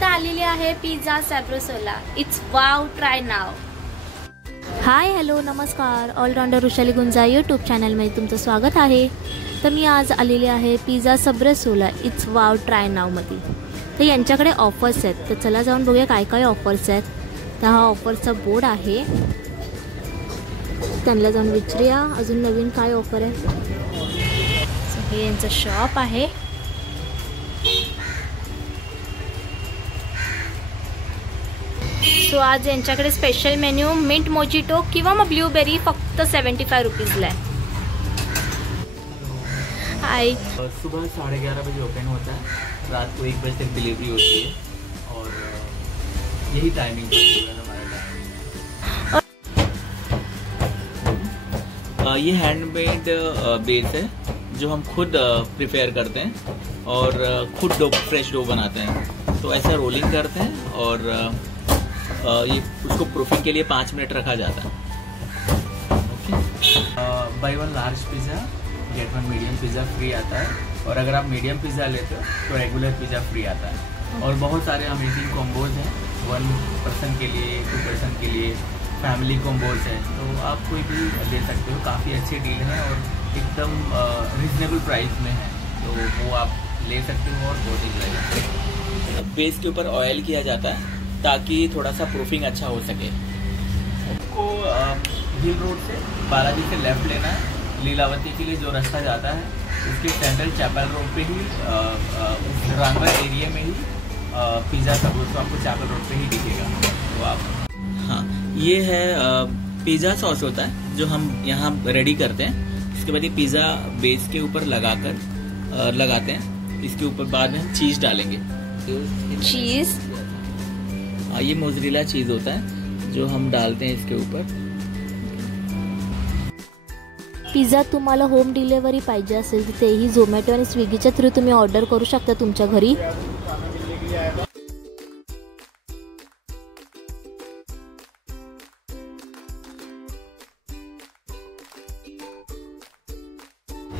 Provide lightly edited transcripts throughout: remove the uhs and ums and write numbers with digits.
आता आलेली आहे पिझ्झा सब्रोसोला. It's wow, try now. Hi, hello, नमस्कार. ऑलराऊंडर वृषाली गुंजा यूट्यूब चॅनलमध्ये तुमचं स्वागत आहे. तर मी आज आलेली आहे पिझ्झा सब्रोसोला इट्स वाव ट्राय नावमध्ये. तर यांच्याकडे ऑफर्स आहेत, तर चला जाऊन बघूया काय काय ऑफर्स आहेत. तर हा ऑफरचा बोर्ड आहे, त्यांना जाऊन विचारूया अजून नवीन काय ऑफर आहे. हे यांचं शॉप आहे. सो आज यांच्याकडे स्पेशल मेन्यू मिंट मोजिटो किंवा मग ब्लूबेरी फक्त 75 रुपीजला आहे. हाय. सुबह 11:30 बजे ओपन होता है, रात को 1 बजे तक डिलीवरी होती है और यही टाइमिंग है हमारा. ये हैंडमेड बेस है जो हम खुद प्रिपेयर करते हैं और खुद फ्रेश डो बनाते हैं. तो ऐसा रोलिंग करते हैं और ये उसको प्रूफिंग के लिए 5 मिनट रखा जाता है. Okay. Buy 1 large pizza get 1 medium pizza free आता है, और अगर आप मीडियम पिज़्ज़ा लेते हो तो रेगुलर पिज़्ज़ा फ्री आता है. और बहुत सारे अमेजिंग कॉम्बोज हैं, 1 पर्सन के लिए, 2 पर्सन के लिए, फैमिली कॉम्बोज है. तो आप कोई भी ले सकते हो. काफ़ी अच्छी डील है और एकदम रिजनेबल प्राइस में है, तो वो आप ले सकते हो और बहुत इंजॉय करते हो. बेस के ऊपर ऑयल किया जाता है ताकि थोड़ा सा प्रूफिंग अच्छा हो सके. आपको हिल रोड से बालाजी से लेफ्ट लेना है. लीलावती के लिए जो रास्ता जाता है उसके सेंट्रल चैपल रोड पे ही रांगवर एरिया में ही पिज़्ज़ा सब्रोसो आपको चैपल रोड पे ही दिखेगा. तो आप, हाँ, ये है पिज़्ज़ा सॉस होता है जो हम यहाँ रेडी करते हैं. इसके बाद ये पिज़्ज़ा बेस के ऊपर लगाते हैं. इसके ऊपर बाद में चीज़ डालेंगे. चीज़, ये मोज़रेला चीज़ होता है जो हम डालते हैं इसके ऊपर. पिझ्झा तुम्हाला होम डिलिव्हरी पाहिजे असेल तर तेही झोमॅटो आणि स्विगीच्या थ्रू तुम्ही ऑर्डर करू शकता तुमच्या घरी.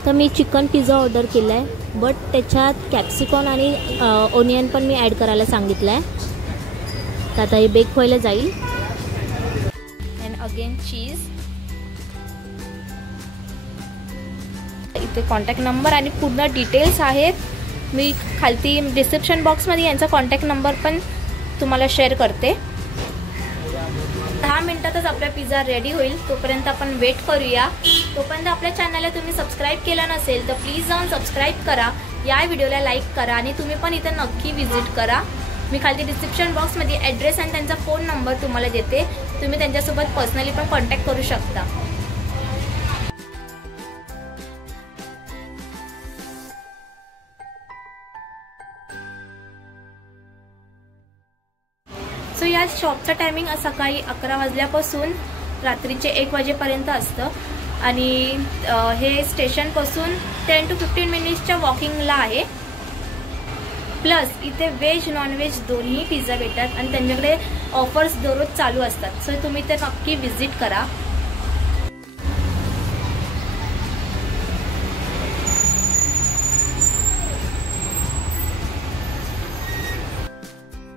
तर मी चिकन पिझ्झा ऑर्डर केला आहे, बट त्याच्यात कॅप्सिकॉन आणि ओनियन पण मी ॲड करायला सांगितलं आहे. तर आता हे बेक व्हायला जाईल. अँड अगेन चीज. इथे कॉन्टॅक्ट नंबर आणि पूर्ण डिटेल्स आहेत. मी खालती डिस्क्रिप्शन बॉक्समध्ये यांचा कॉन्टॅक्ट नंबर पण तुम्हाला शेअर करते. 10 मिनिटातच आपला पिझ्झा रेडी होईल, तोपर्यंत आपण वेट करूया. तोपर्यंत आपल्या चॅनलला तुम्ही सबस्क्राईब केलं नसेल तर प्लीज जाऊन सबस्क्राईब करा, या व्हिडिओला लाईक करा आणि तुम्ही पण इथं नक्की विजिट करा. मी खाली डिस्क्रिप्शन बॉक्समध्ये ॲड्रेस आणि त्यांचा फोन नंबर तुम्हाला देते. तुम्ही त्यांच्यासोबत पर्सनली पण कॉन्टॅक्ट करू शकता. सो या शॉपचं टायमिंग सकाळी 11 वाजल्यापासून रात्रीचे 1 वाजेपर्यंत असतं आणि हे स्टेशनपासून 10 to 15 मिनिट्सच्या वॉकिंगला आहे. प्लस इथे व्हेज नॉनव्हेज दोन्ही पिझ्झा भेटतात आणि त्यांच्याकडे ऑफर्स दररोज चालू असतात. सो तुम्ही ते नक्की विजिट करा.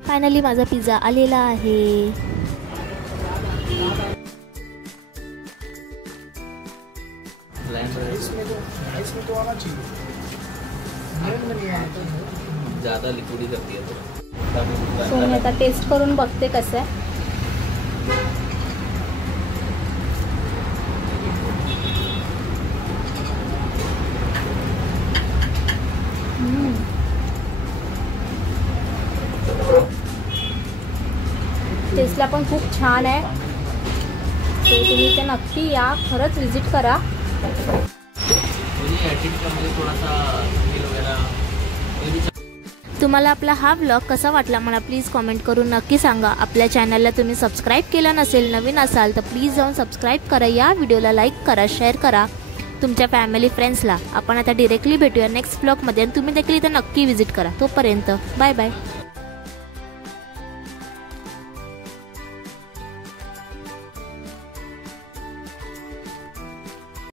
फायनली माझा पिझ्झा आलेला आहे. ज़्यादा लिक्विड करती है. सो मी आता टेस्ट करून बघते कसं आहे. टेस्टला पण खूप छान आहे. सो तुम्ही इथे नक्की या, खरंच विजिट करा. तुम्हाला आपला हा व्लॉग कसा वाटला मला प्लीज कॉमेंट करून नक्की सांगा. आपल्या चॅनलला तुम्ही सबस्क्राईब केलं नसेल, नवीन असाल तर प्लीज जाऊन सबस्क्राईब करा, या व्हिडिओला लाईक करा, शेअर करा तुमच्या फॅमिली फ्रेंड्सला. आपण आता डिरेक्टली भेटूया नेक्स्ट व्लॉगमध्ये आणि तुम्ही देखील इथं नक्की विजिट करा. तोपर्यंत बाय बाय.